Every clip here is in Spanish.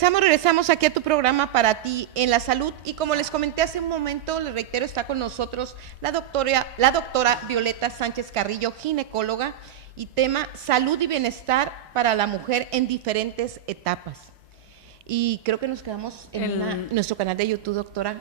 Regresamos aquí a tu programa Para Ti en la Salud, y como les comenté hace un momento, les reitero, está con nosotros la doctora Violeta Sánchez Carrillo, ginecóloga, y tema salud y bienestar para la mujer en diferentes etapas. Y creo que nos quedamos en nuestro canal de YouTube, doctora.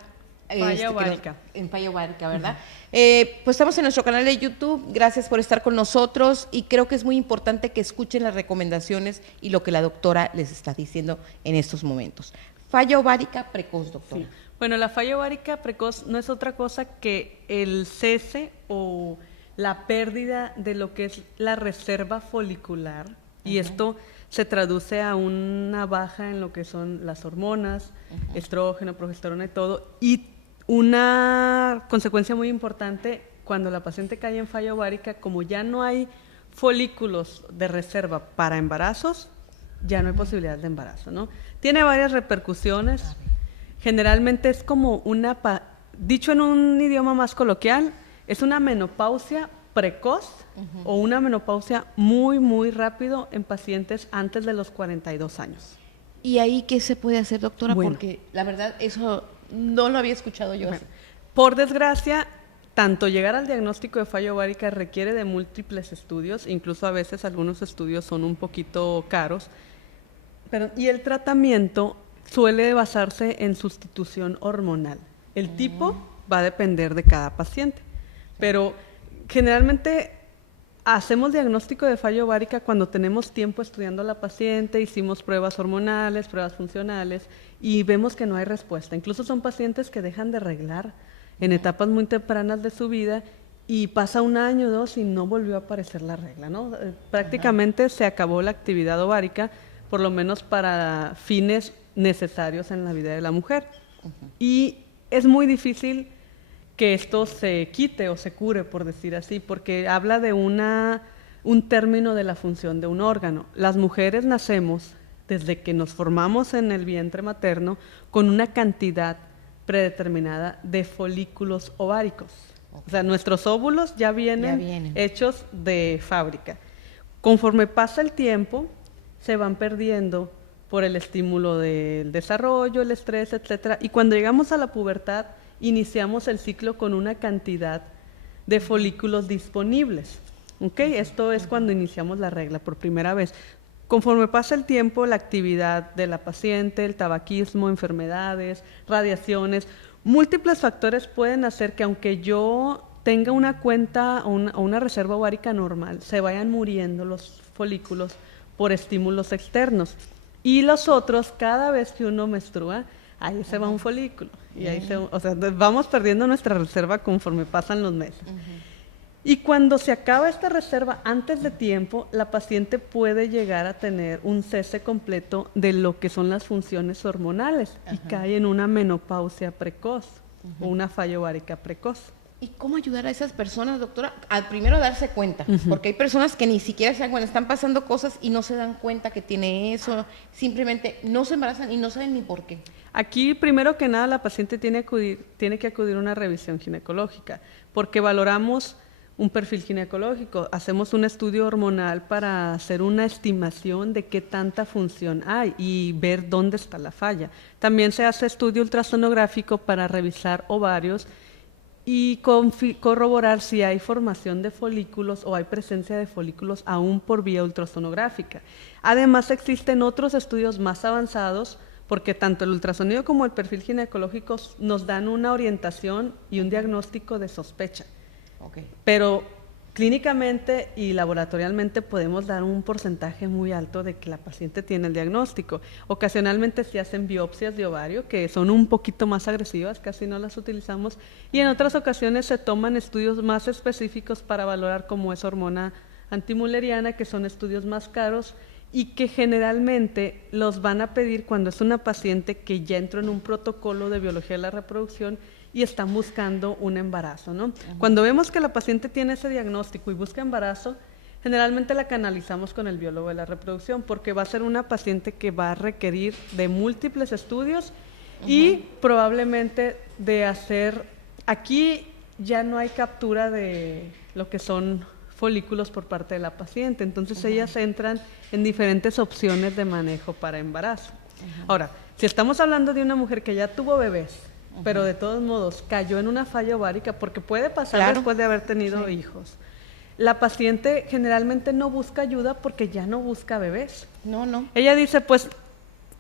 Falla Ovárica. En Falla Ovárica, ¿verdad? Pues estamos en nuestro canal de YouTube. Gracias por estar con nosotros, y creo que es muy importante que escuchen las recomendaciones y lo que la doctora les está diciendo en estos momentos. Falla ovárica precoz, doctora. Sí. Bueno, la falla ovárica precoz no es otra cosa que el cese o la pérdida de lo que es la reserva folicular, y esto se traduce a una baja en lo que son las hormonas, estrógeno, progesterona y todo. Y una consecuencia muy importante, cuando la paciente cae en falla ovárica, como ya no hay folículos de reserva para embarazos, ya no hay posibilidad de embarazo, ¿no? Tiene varias repercusiones. Generalmente es como dicho en un idioma más coloquial, es una menopausia precoz o una menopausia muy, muy rápido en pacientes antes de los 42 años. ¿Y ahí qué se puede hacer, doctora? Bueno. Porque la verdad, eso no lo había escuchado yo. Bueno, por desgracia, tanto llegar al diagnóstico de falla ovárica requiere de múltiples estudios, incluso a veces algunos estudios son un poquito caros, y el tratamiento suele basarse en sustitución hormonal. El tipo va a depender de cada paciente, pero generalmente hacemos diagnóstico de falla ovárica cuando tenemos tiempo estudiando a la paciente, hicimos pruebas hormonales, pruebas funcionales, y vemos que no hay respuesta. Incluso son pacientes que dejan de reglar en etapas muy tempranas de su vida, y pasa 1 año, 2 y no volvió a aparecer la regla, ¿no? Prácticamente se acabó la actividad ovárica, por lo menos para fines necesarios en la vida de la mujer. Y es muy difícil que esto se quite o se cure, por decir así, porque habla de un término de la función de un órgano. Las mujeres nacemos, desde que nos formamos en el vientre materno, con una cantidad predeterminada de folículos ováricos. O sea, nuestros óvulos ya vienen hechos de fábrica. Conforme pasa el tiempo, se van perdiendo por el estímulo del desarrollo, el estrés, etcétera, y cuando llegamos a la pubertad, iniciamos el ciclo con una cantidad de folículos disponibles. ¿Okay? Esto es cuando iniciamos la regla por primera vez. Conforme pasa el tiempo, la actividad de la paciente, el tabaquismo, enfermedades, radiaciones, múltiples factores pueden hacer que, aunque yo tenga una cuenta o una reserva ovárica normal, se vayan muriendo los folículos por estímulos externos. Y los otros, cada vez que uno menstrua, ahí se va un folículo. Y ahí vamos perdiendo nuestra reserva conforme pasan los meses. Y cuando se acaba esta reserva antes de tiempo, la paciente puede llegar a tener un cese completo de lo que son las funciones hormonales y cae en una menopausia precoz o una falla ovárica precoz. ¿Y cómo ayudar a esas personas, doctora? Primero darse cuenta, porque hay personas que ni siquiera se dan cuenta, están pasando cosas y no se dan cuenta que tiene eso, simplemente no se embarazan y no saben ni por qué. Aquí, primero que nada, la paciente tiene que acudir a una revisión ginecológica, porque valoramos un perfil ginecológico, hacemos un estudio hormonal para hacer una estimación de qué tanta función hay y ver dónde está la falla. También se hace estudio ultrasonográfico para revisar ovarios y corroborar si hay formación de folículos o hay presencia de folículos aún por vía ultrasonográfica. Además, existen otros estudios más avanzados, porque tanto el ultrasonido como el perfil ginecológico nos dan una orientación y un diagnóstico de sospecha. Pero clínicamente y laboratorialmente podemos dar un porcentaje muy alto de que la paciente tiene el diagnóstico. Ocasionalmente se hacen biopsias de ovario, que son un poquito más agresivas, casi no las utilizamos, y en otras ocasiones se toman estudios más específicos para valorar cómo es hormona antimulleriana, que son estudios más caros y que generalmente los van a pedir cuando es una paciente que ya entró en un protocolo de biología de la reproducción y están buscando un embarazo, ¿no? Cuando vemos que la paciente tiene ese diagnóstico y busca embarazo, generalmente la canalizamos con el biólogo de la reproducción, porque va a ser una paciente que va a requerir de múltiples estudios y probablemente de hacer, aquí ya no hay captura de lo que son folículos por parte de la paciente, entonces ellas entran en diferentes opciones de manejo para embarazo. Ahora, si estamos hablando de una mujer que ya tuvo bebés, pero de todos modos cayó en una falla ovárica, porque puede pasar después de haber tenido hijos, la paciente generalmente no busca ayuda porque ya no busca bebés. No. Ella dice, pues,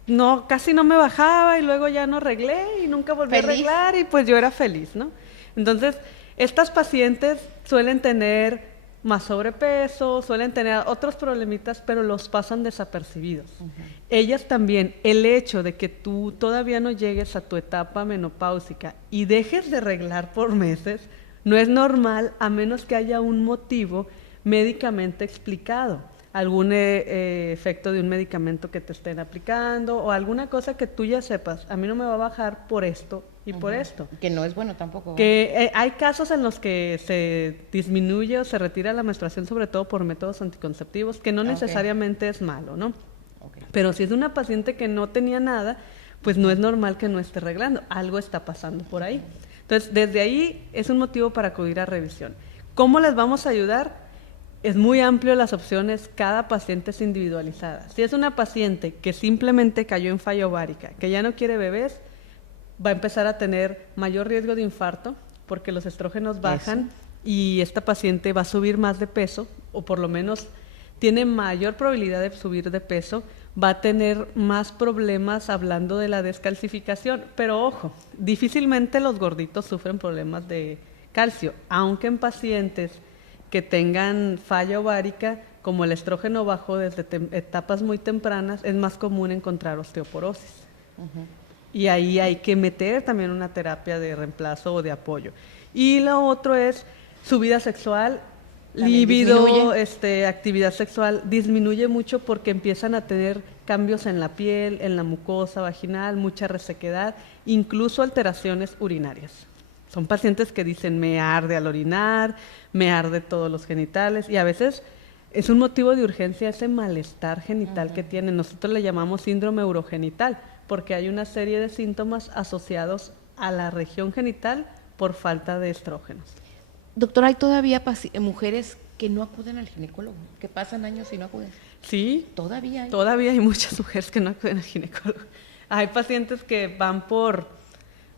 no, casi no me bajaba y luego ya no arreglé y nunca volví a arreglar y pues yo era feliz, ¿no? Entonces, estas pacientes suelen tener más sobrepeso, suelen tener otros problemitas, pero los pasan desapercibidos. Ellas también, el hecho de que tú todavía no llegues a tu etapa menopáusica y dejes de arreglar por meses, no es normal a menos que haya un motivo médicamente explicado. Algún efecto de un medicamento que te estén aplicando o alguna cosa que tú ya sepas, a mí no me va a bajar por esto y por esto. Que no es bueno tampoco. Que hay casos en los que se disminuye o se retira la menstruación, sobre todo por métodos anticonceptivos, que no necesariamente es malo, ¿no? Pero si es una paciente que no tenía nada, pues no es normal que no esté arreglando, algo está pasando por ahí. Entonces, desde ahí es un motivo para acudir a revisión. ¿Cómo les vamos a ayudar? Es muy amplio las opciones, cada paciente es individualizada. Si es una paciente que simplemente cayó en falla ovárica, que ya no quiere bebés, va a empezar a tener mayor riesgo de infarto porque los estrógenos bajan y esta paciente va a subir más de peso, o por lo menos tiene mayor probabilidad de subir de peso, va a tener más problemas hablando de la descalcificación. Pero ojo, difícilmente los gorditos sufren problemas de calcio, aunque en pacientes que tengan falla ovárica, como el estrógeno bajó desde etapas muy tempranas, es más común encontrar osteoporosis. Y ahí hay que meter también una terapia de reemplazo o de apoyo. Y lo otro es su vida sexual, líbido, actividad sexual, disminuye mucho porque empiezan a tener cambios en la piel, en la mucosa vaginal, mucha resequedad, incluso alteraciones urinarias. Son pacientes que dicen, me arde al orinar, me arde todos los genitales, y a veces es un motivo de urgencia ese malestar genital que tienen. Nosotros le llamamos síndrome urogenital, porque hay una serie de síntomas asociados a la región genital por falta de estrógenos. Doctora, ¿hay todavía mujeres que no acuden al ginecólogo, que pasan años y no acuden? Sí. ¿Todavía hay? Todavía hay muchas mujeres que no acuden al ginecólogo. Hay pacientes que van por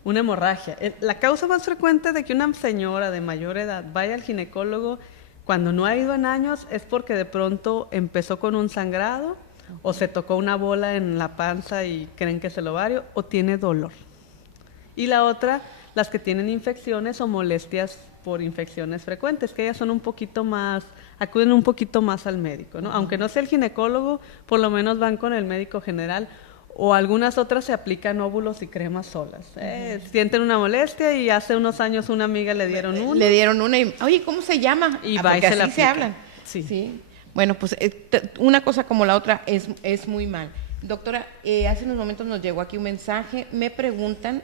una hemorragia. La causa más frecuente de que una señora de mayor edad vaya al ginecólogo cuando no ha ido en años es porque de pronto empezó con un sangrado o se tocó una bola en la panza y creen que es el ovario, o tiene dolor. Y la otra, las que tienen infecciones o molestias por infecciones frecuentes, que ellas son un poquito más, acuden un poquito más al médico, ¿no? Aunque no sea el ginecólogo, por lo menos van con el médico general, o algunas otras se aplican óvulos y cremas solas. Sienten una molestia y hace unos años una amiga le dieron una. Le dieron una y, oye, ¿cómo se llama? Y va y se la aplica. Se hablan. Sí. Bueno, pues una cosa como la otra es muy mal. Doctora, hace unos momentos nos llegó aquí un mensaje, me preguntan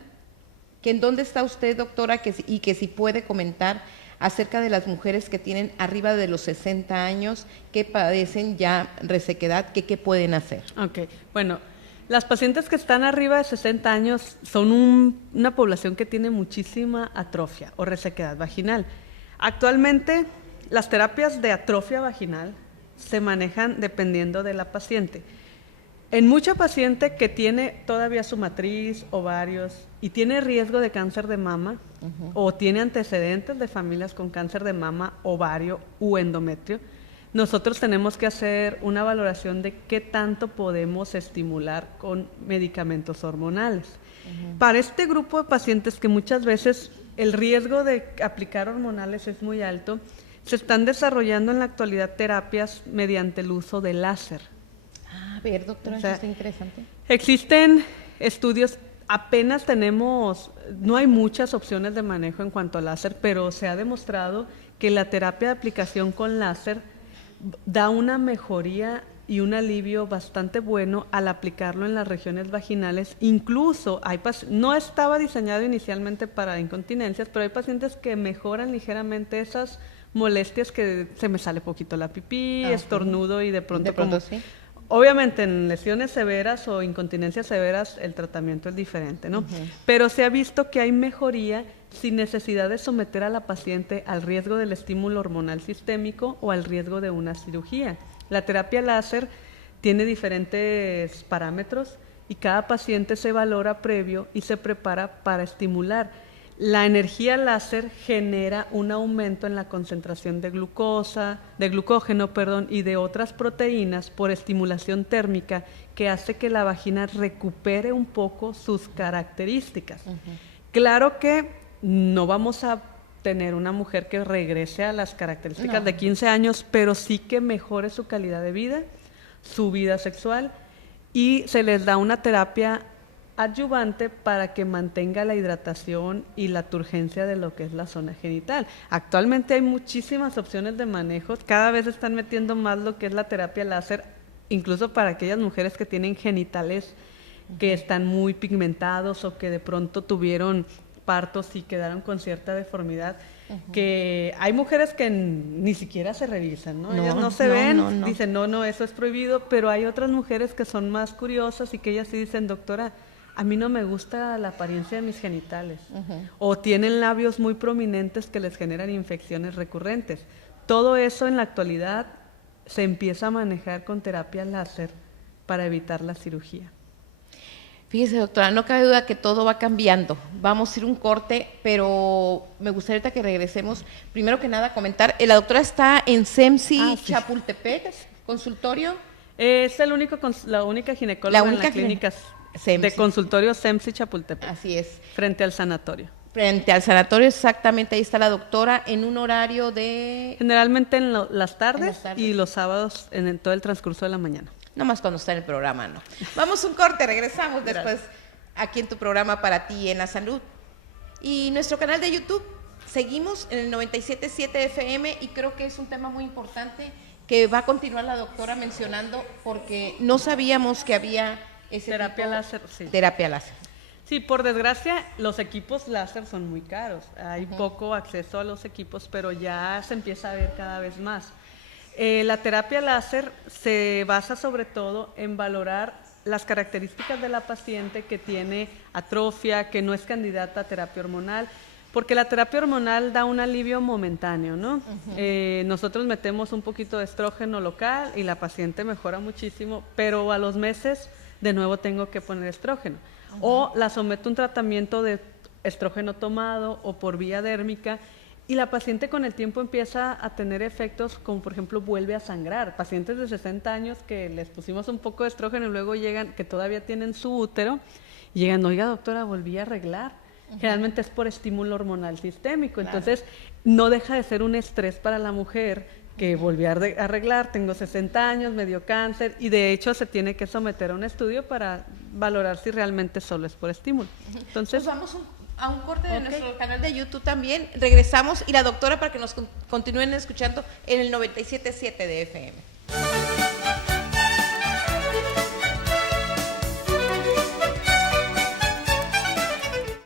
que en dónde está usted, doctora, y que si puede comentar acerca de las mujeres que tienen arriba de los 60 años, que padecen ya resequedad, ¿qué pueden hacer? Ok, bueno, las pacientes que están arriba de 60 años son una población que tiene muchísima atrofia o resequedad vaginal. Actualmente, las terapias de atrofia vaginal se manejan dependiendo de la paciente. En mucha paciente que tiene todavía su matriz, ovarios y tiene riesgo de cáncer de mama o tiene antecedentes de familias con cáncer de mama, ovario u endometrio, nosotros tenemos que hacer una valoración de qué tanto podemos estimular con medicamentos hormonales. Para este grupo de pacientes que muchas veces el riesgo de aplicar hormonales es muy alto, se están desarrollando en la actualidad terapias mediante el uso de láser. A ver, doctora, eso está interesante. Existen estudios, apenas tenemos, no hay muchas opciones de manejo en cuanto al láser, pero se ha demostrado que la terapia de aplicación con láser da una mejoría y un alivio bastante bueno al aplicarlo en las regiones vaginales. Incluso no estaba diseñado inicialmente para incontinencias, pero hay pacientes que mejoran ligeramente esas molestias que se me sale poquito la pipí, estornudo y de pronto sí. Obviamente en lesiones severas o incontinencias severas el tratamiento es diferente, ¿no? Pero se ha visto que hay mejoría sin necesidad de someter a la paciente al riesgo del estímulo hormonal sistémico o al riesgo de una cirugía. La terapia láser tiene diferentes parámetros y cada paciente se valora previo y se prepara para estimular. La energía láser genera un aumento en la concentración de glucógeno, y de otras proteínas por estimulación térmica que hace que la vagina recupere un poco sus características. Claro que no vamos a tener una mujer que regrese a las características de 15 años, pero sí que mejore su calidad de vida, su vida sexual, y se les da una terapia adyuvante para que mantenga la hidratación y la turgencia de lo que es la zona genital. Actualmente hay muchísimas opciones de manejos, cada vez están metiendo más lo que es la terapia láser, incluso para aquellas mujeres que tienen genitales que están muy pigmentados o que de pronto tuvieron partos y quedaron con cierta deformidad, que hay mujeres que ni siquiera se revisan, ¿no? Ellas no se ven, dicen, no, eso es prohibido, pero hay otras mujeres que son más curiosas y que ellas sí dicen, doctora, a mí no me gusta la apariencia de mis genitales, o tienen labios muy prominentes que les generan infecciones recurrentes. Todo eso en la actualidad se empieza a manejar con terapia láser para evitar la cirugía. Fíjese, doctora, no cabe duda que todo va cambiando. Vamos a ir un corte, pero me gustaría ahorita que regresemos. Primero que nada, comentar, la doctora está en SEMSI Chapultepec, consultorio. Es la única ginecóloga en la clínica de consultorio SEMSI Chapultepec. Así es. Frente al sanatorio. Frente al sanatorio, exactamente, ahí está la doctora en un horario de... Generalmente en las tardes y los sábados en todo el transcurso de la mañana. No más cuando está en el programa, no. Vamos un corte, regresamos después aquí en tu programa Para Ti en la Salud. Y nuestro canal de YouTube, seguimos en el 97.7 FM y creo que es un tema muy importante que va a continuar la doctora mencionando porque no sabíamos que había ese terapia láser. Sí. Terapia láser. Sí, por desgracia, los equipos láser son muy caros. Hay poco acceso a los equipos, pero ya se empieza a ver cada vez más. La terapia láser se basa sobre todo en valorar las características de la paciente que tiene atrofia, que no es candidata a terapia hormonal, porque la terapia hormonal da un alivio momentáneo, ¿no? Nosotros metemos un poquito de estrógeno local y la paciente mejora muchísimo, pero a los meses de nuevo tengo que poner estrógeno. O la someto a un tratamiento de estrógeno tomado o por vía dérmica y la paciente con el tiempo empieza a tener efectos como por ejemplo vuelve a sangrar. Pacientes de 60 años que les pusimos un poco de estrógeno y luego llegan, que todavía tienen su útero, y llegan, oiga doctora, volví a arreglar. Generalmente es por estímulo hormonal sistémico, entonces no deja de ser un estrés para la mujer que volví a arreglar, tengo 60 años, me dio cáncer y de hecho se tiene que someter a un estudio para valorar si realmente solo es por estímulo. Entonces, pues vamos a un corte de nuestro canal de YouTube también, regresamos y la doctora para que nos continúen escuchando en el 97.7 de FM.